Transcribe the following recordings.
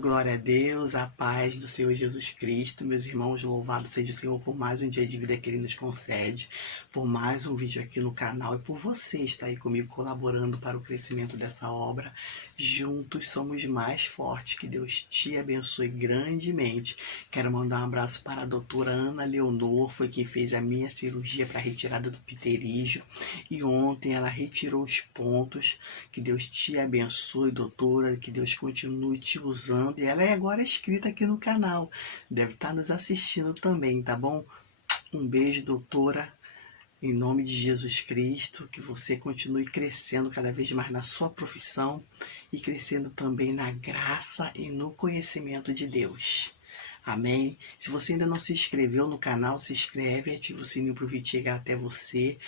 Glória a Deus, a paz do Senhor Jesus Cristo. Meus irmãos, louvado seja o Senhor por mais um dia de vida que Ele nos concede, por mais um vídeo aqui no canal e por você estar aí comigo colaborando para o crescimento dessa obra. Juntos somos mais fortes. Que Deus te abençoe grandemente. Quero mandar um abraço para a doutora Ana Leonor, foi quem fez a minha cirurgia para a retirada do pterígio e ontem ela retirou os pontos. Que Deus te abençoe, doutora, que Deus continue te usando. E ela é agora inscrita aqui no canal, deve estar nos assistindo também, tá bom? Um beijo, doutora, em nome de Jesus Cristo, que você continue crescendo cada vez mais na sua profissão e crescendo também na graça e no conhecimento de Deus. Amém? Se você ainda não se inscreveu no canal, se inscreve e ativa o sininho para o vídeo chegar até você.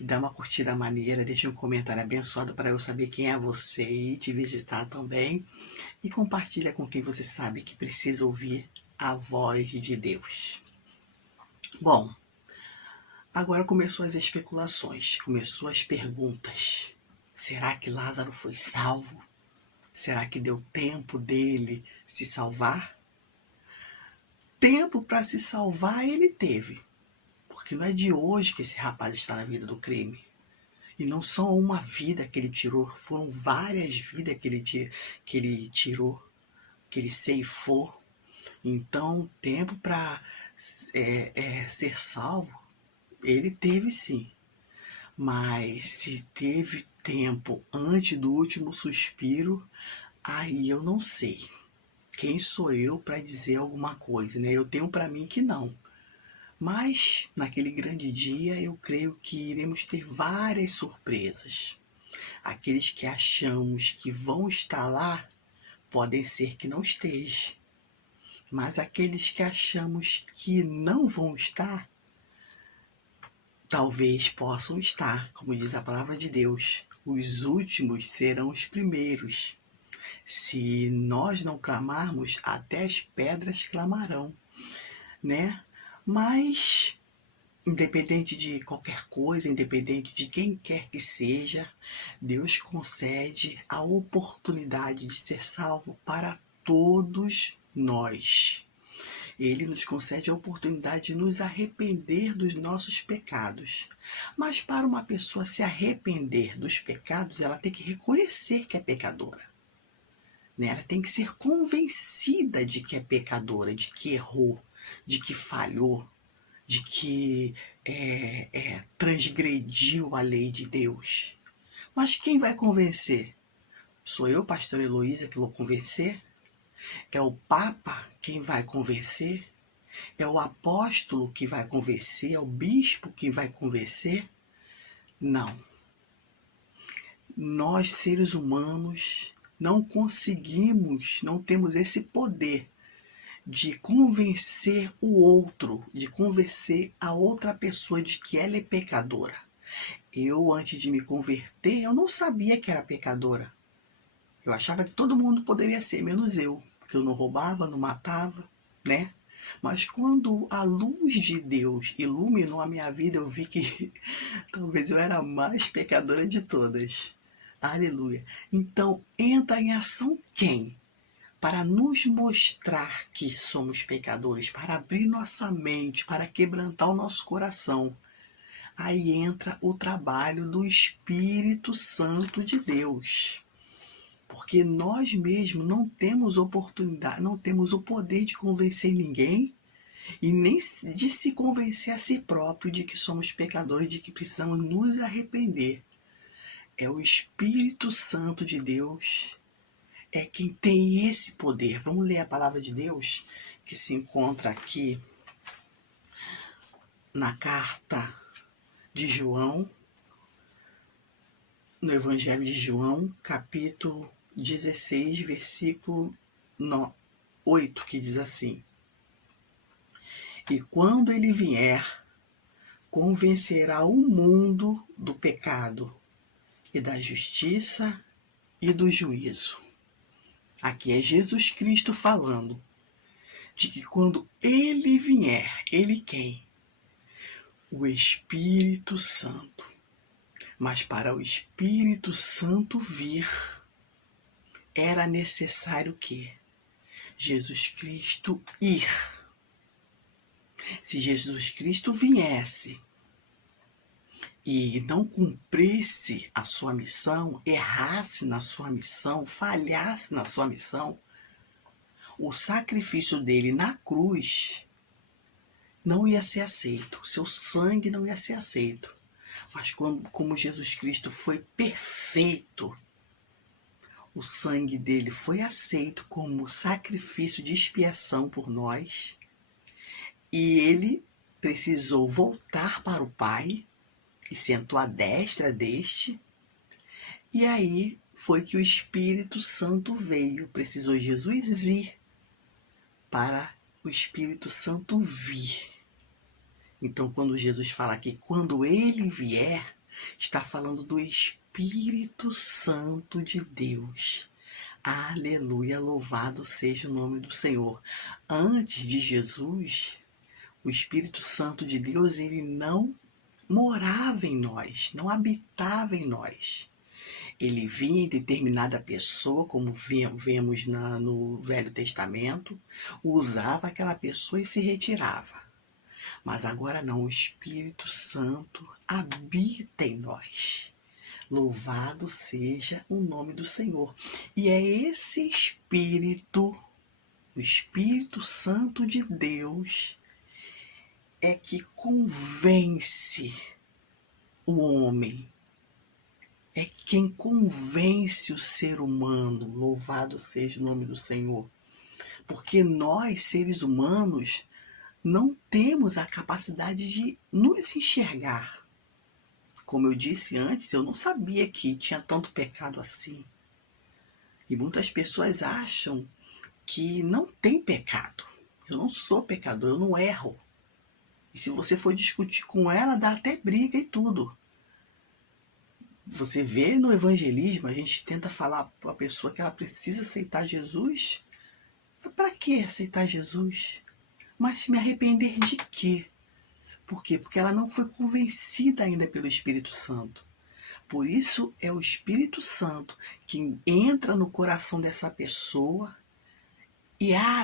E dá uma curtida maneira, deixa um comentário abençoado para eu saber quem é você e te visitar também. E compartilha com quem você sabe que precisa ouvir a voz de Deus. Bom, agora começou as especulações, começou as perguntas. Será que Lázaro foi salvo? Será que deu tempo dele se salvar? Tempo para se salvar ele teve. Porque não é de hoje que esse rapaz está na vida do crime. E não só uma vida que ele tirou, foram várias vidas que ele tirou, que ele ceifou. Então, tempo para ser salvo, ele teve sim. Mas se teve tempo antes do último suspiro, aí eu não sei. Quem sou eu para dizer alguma coisa, né? Eu tenho para mim que não. Mas, naquele grande dia, eu creio que iremos ter várias surpresas. Aqueles que achamos que vão estar lá, podem ser que não estejam. Mas aqueles que achamos que não vão estar, talvez possam estar. Como diz a palavra de Deus, os últimos serão os primeiros. Se nós não clamarmos, até as pedras clamarão, né? Mas, independente de qualquer coisa, independente de quem quer que seja, Deus concede a oportunidade de ser salvo para todos nós. Ele nos concede a oportunidade de nos arrepender dos nossos pecados. Mas para uma pessoa se arrepender dos pecados, ela tem que reconhecer que é pecadora. Ela tem que ser convencida de que é pecadora, de que errou, de que falhou, de que transgrediu a lei de Deus. Mas quem vai convencer? Sou eu, pastor Heloísa, que vou convencer? É o Papa quem vai convencer? É o apóstolo que vai convencer? É o bispo que vai convencer? Não. Nós, seres humanos, não conseguimos, não temos esse poder de convencer o outro, de convencer a outra pessoa de que ela é pecadora. Eu, antes de me converter, eu não sabia que era pecadora. Eu achava que todo mundo poderia ser, menos eu, porque eu não roubava, não matava, né? Mas quando a luz de Deus iluminou a minha vida, eu vi que talvez eu era a mais pecadora de todas. Aleluia. Então, entra em ação quem? Para nos mostrar que somos pecadores, para abrir nossa mente, para quebrantar o nosso coração. Aí entra o trabalho do Espírito Santo de Deus. Porque nós mesmos não temos oportunidade, não temos o poder de convencer ninguém e nem de se convencer a si próprio de que somos pecadores, de que precisamos nos arrepender. É o Espírito Santo de Deus, é quem tem esse poder. Vamos ler a palavra de Deus que se encontra aqui na carta de João, no Evangelho de João, capítulo 16, versículo 8, que diz assim: E quando ele vier, convencerá o mundo do pecado e da justiça e do juízo. Aqui é Jesus Cristo falando de que quando ele vier, ele quem? O Espírito Santo. Mas para o Espírito Santo vir, era necessário o quê? Jesus Cristo ir. Se Jesus Cristo viesse e não cumprisse a sua missão, errasse na sua missão, falhasse na sua missão, o sacrifício dele na cruz não ia ser aceito, seu sangue não ia ser aceito. Mas como Jesus Cristo foi perfeito, o sangue dele foi aceito como sacrifício de expiação por nós, e ele precisou voltar para o Pai, e sentou à destra deste, e aí foi que o Espírito Santo veio. Precisou Jesus ir para o Espírito Santo vir. Então, quando Jesus fala que quando ele vier, está falando do Espírito Santo de Deus. Aleluia, louvado seja o nome do Senhor. Antes de Jesus, o Espírito Santo de Deus, ele não morava em nós, não habitava em nós. Ele vinha em determinada pessoa, como vemos no Velho Testamento, usava aquela pessoa e se retirava. Mas agora não, o Espírito Santo habita em nós. Louvado seja o nome do Senhor. E é esse Espírito, o Espírito Santo de Deus, é que convence o homem. É quem convence o ser humano. Louvado seja o nome do Senhor. Porque nós, seres humanos, não temos a capacidade de nos enxergar. Como eu disse antes, eu não sabia que tinha tanto pecado assim. E muitas pessoas acham que não tem pecado. Eu não sou pecador, eu não erro. E se você for discutir com ela, dá até briga e tudo. Você vê no evangelismo, a gente tenta falar para a pessoa que ela precisa aceitar Jesus. Para que aceitar Jesus? Mas me arrepender de quê? Por quê? Porque ela não foi convencida ainda pelo Espírito Santo. Por isso é o Espírito Santo que entra no coração dessa pessoa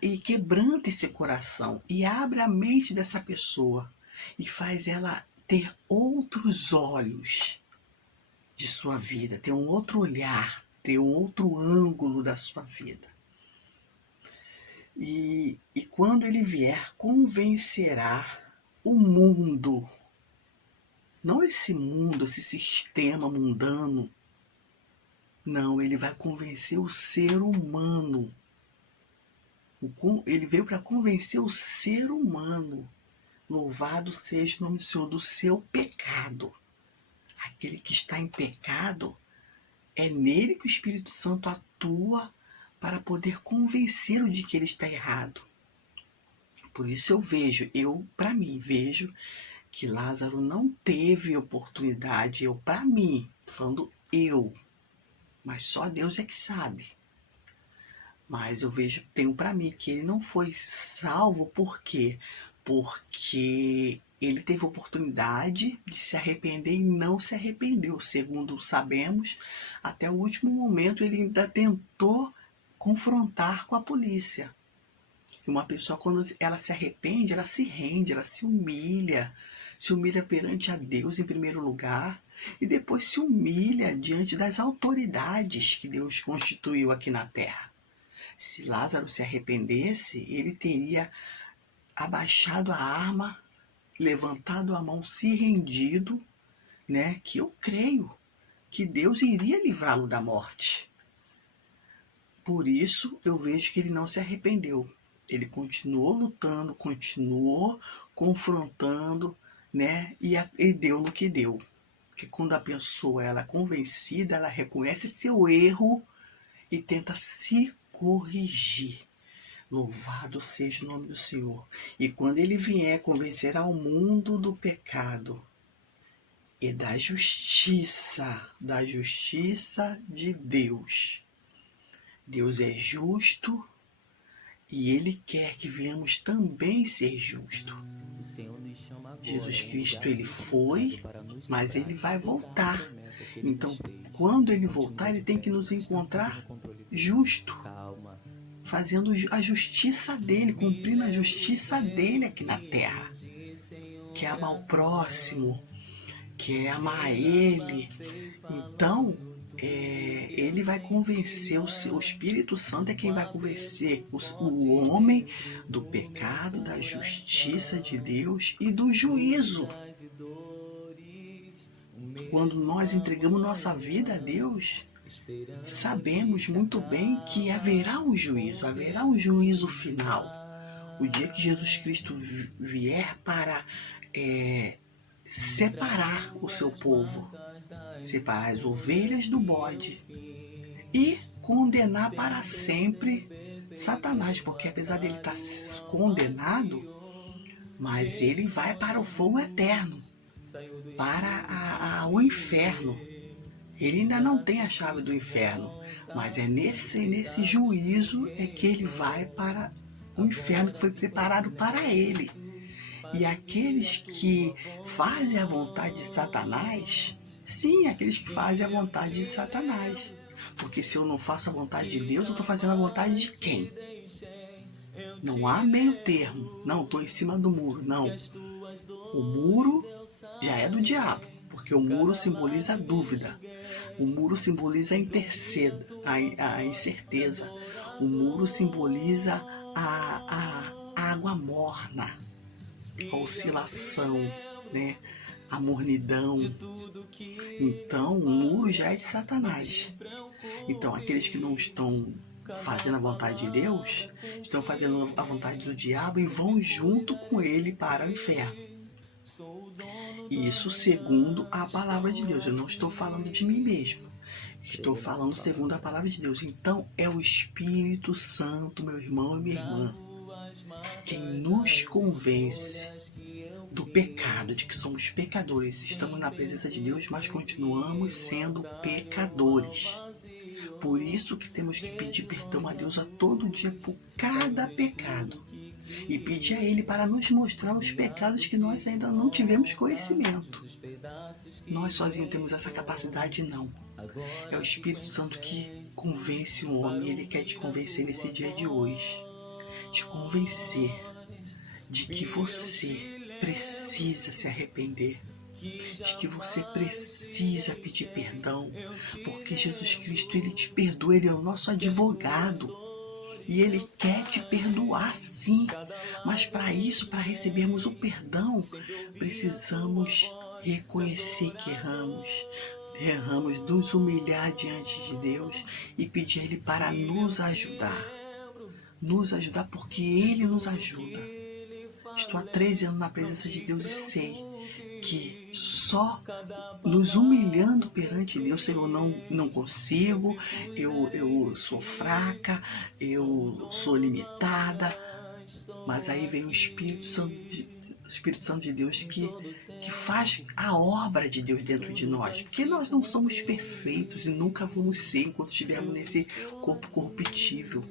e quebranta esse coração e abre a mente dessa pessoa e faz ela ter outros olhos de sua vida, ter um outro olhar, ter um outro ângulo da sua vida. E quando ele vier, convencerá o mundo. Não esse mundo, esse sistema mundano. Não, ele vai convencer o ser humano. Ele veio para convencer o ser humano. Louvado seja o nome do Senhor, do seu pecado. Aquele que está em pecado, é nele que o Espírito Santo atua para poder convencê-lo de que ele está errado. Por isso para mim, vejo que Lázaro não teve oportunidade, para mim, tô falando mas só Deus é que sabe. Mas tenho para mim que ele não foi salvo, por quê? Porque ele teve oportunidade de se arrepender e não se arrependeu. Segundo sabemos, até o último momento ele ainda tentou confrontar com a polícia. E uma pessoa, quando ela se arrepende, ela se rende, ela se humilha perante a Deus em primeiro lugar, e depois se humilha diante das autoridades que Deus constituiu aqui na terra. Se Lázaro se arrependesse, ele teria abaixado a arma, levantado a mão, se rendido, né? Que eu creio que Deus iria livrá-lo da morte. Por isso eu vejo que ele não se arrependeu. Ele continuou lutando, continuou confrontando, né? E deu no que deu. Porque quando a pessoa ela é convencida, ela reconhece seu erro e tenta se corrigir. Louvado seja o nome do Senhor. E quando ele vier convencer ao mundo do pecado e da justiça de Deus. Deus é justo e ele quer que venhamos também ser justos. Jesus Cristo, ele foi, mas ele vai voltar. Então, quando ele voltar, ele tem que nos encontrar justo. fazendo a justiça dele, cumprindo a justiça dele aqui na terra, que é amar o próximo, que é amar ele. Então, ele vai convencer, o Espírito Santo é quem vai convencer o homem do pecado, da justiça de Deus e do juízo. Quando nós entregamos nossa vida a Deus, sabemos muito bem que haverá um juízo final. O dia que Jesus Cristo vier para separar o seu povo, separar as ovelhas do bode e condenar para sempre Satanás, porque apesar dele estar condenado, mas ele vai para o fogo eterno, para o inferno. Ele ainda não tem a chave do inferno, mas é nesse juízo é que ele vai para o inferno que foi preparado para ele. E aqueles que fazem a vontade de Satanás, sim, aqueles que fazem a vontade de Satanás. Porque se eu não faço a vontade de Deus, eu estou fazendo a vontade de quem? Não há meio termo. Não, estou em cima do muro. Não. O muro já é do diabo, porque o muro simboliza a dúvida. O muro simboliza a incerteza. O muro simboliza a água morna, a oscilação, né? A mornidão. Então, o muro já é de Satanás. Então, aqueles que não estão fazendo a vontade de Deus, estão fazendo a vontade do diabo e vão junto com ele para o inferno. Isso segundo a palavra de Deus. Eu não estou falando de mim mesmo. Estou falando segundo a palavra de Deus. Então, é o Espírito Santo, meu irmão e minha irmã, quem nos convence do pecado, de que somos pecadores. Estamos na presença de Deus, mas continuamos sendo pecadores. Por isso que temos que pedir perdão a Deus a todo dia por cada pecado. E pedir a Ele para nos mostrar os pecados que nós ainda não tivemos conhecimento. Nós sozinhos temos essa capacidade, não. É o Espírito Santo que convence o homem. Ele quer te convencer nesse dia de hoje. Te convencer de que você precisa se arrepender, de que você precisa pedir perdão, porque Jesus Cristo, Ele te perdoa, Ele é o nosso advogado, e Ele quer te perdoar sim, mas para isso, para recebermos o perdão, precisamos reconhecer que erramos, nos humilhar diante de Deus e pedir a Ele para nos ajudar porque Ele nos ajuda. Estou há 13 anos na presença de Deus e sei que só nos humilhando perante Deus, Senhor, não consigo, eu sou fraca, eu sou limitada, mas aí vem o Espírito Santo de Deus que faz a obra de Deus dentro de nós, porque nós não somos perfeitos e nunca vamos ser enquanto estivermos nesse corpo corruptível.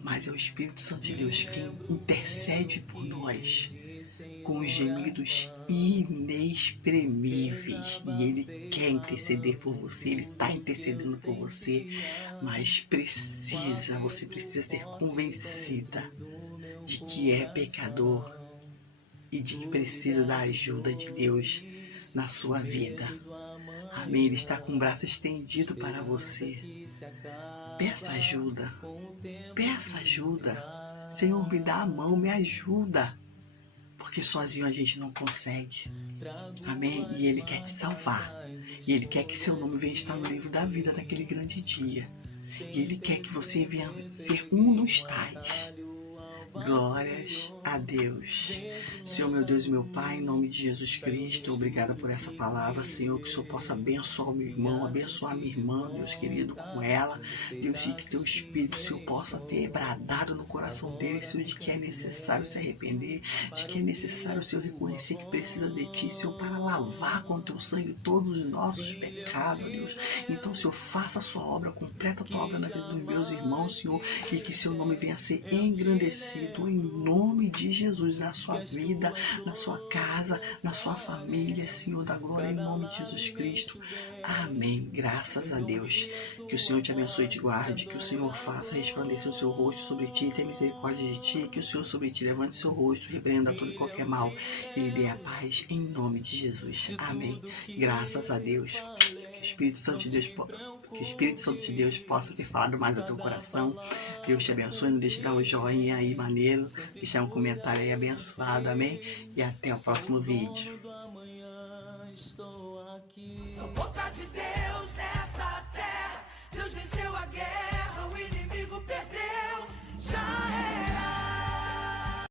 Mas é o Espírito Santo de Deus quem intercede por nós com os gemidos inexprimíveis. E Ele quer interceder por você, Ele está intercedendo por você, mas você precisa ser convencida de que é pecador e de que precisa da ajuda de Deus na sua vida. Amém? Ele está com o braço estendido para você. Peça ajuda. Peça ajuda. Senhor, me dá a mão, me ajuda. Porque sozinho a gente não consegue. Amém? E Ele quer te salvar. E Ele quer que seu nome venha estar no livro da vida naquele grande dia. E Ele quer que você venha ser um dos tais. Glórias a Deus. Senhor, meu Deus e meu Pai, em nome de Jesus Cristo, obrigada por essa palavra, Senhor, que o Senhor possa abençoar o meu irmão, abençoar a minha irmã, Deus querido, com ela, Deus, de que teu Espírito, Senhor, possa ter bradado no coração dele, Senhor, de que é necessário se arrepender, de que é necessário, Senhor, reconhecer que precisa de Ti, Senhor, para lavar com teu sangue todos os nossos pecados, Deus. Então, Senhor, faça a sua obra, completa a tua obra na vida dos meus irmãos, Senhor, e que seu nome venha a ser engrandecido fortalecido em nome de Jesus, na sua vida, na sua casa, na sua família, Senhor da glória, em nome de Jesus Cristo. Amém. Graças a Deus. Que o Senhor te abençoe e te guarde, que o Senhor faça resplandecer o seu rosto sobre ti, tenha misericórdia de ti, que o Senhor sobre ti levante o seu rosto, repreenda todo e qualquer mal, e lhe dê a paz em nome de Jesus. Amém. Graças a Deus. Que o Espírito Santo de Deus que o Espírito Santo de Deus possa ter falado mais ao teu coração. Deus te abençoe. Não deixe de dar um joinha aí maneiro, deixar um comentário aí abençoado. Amém? E até o próximo vídeo.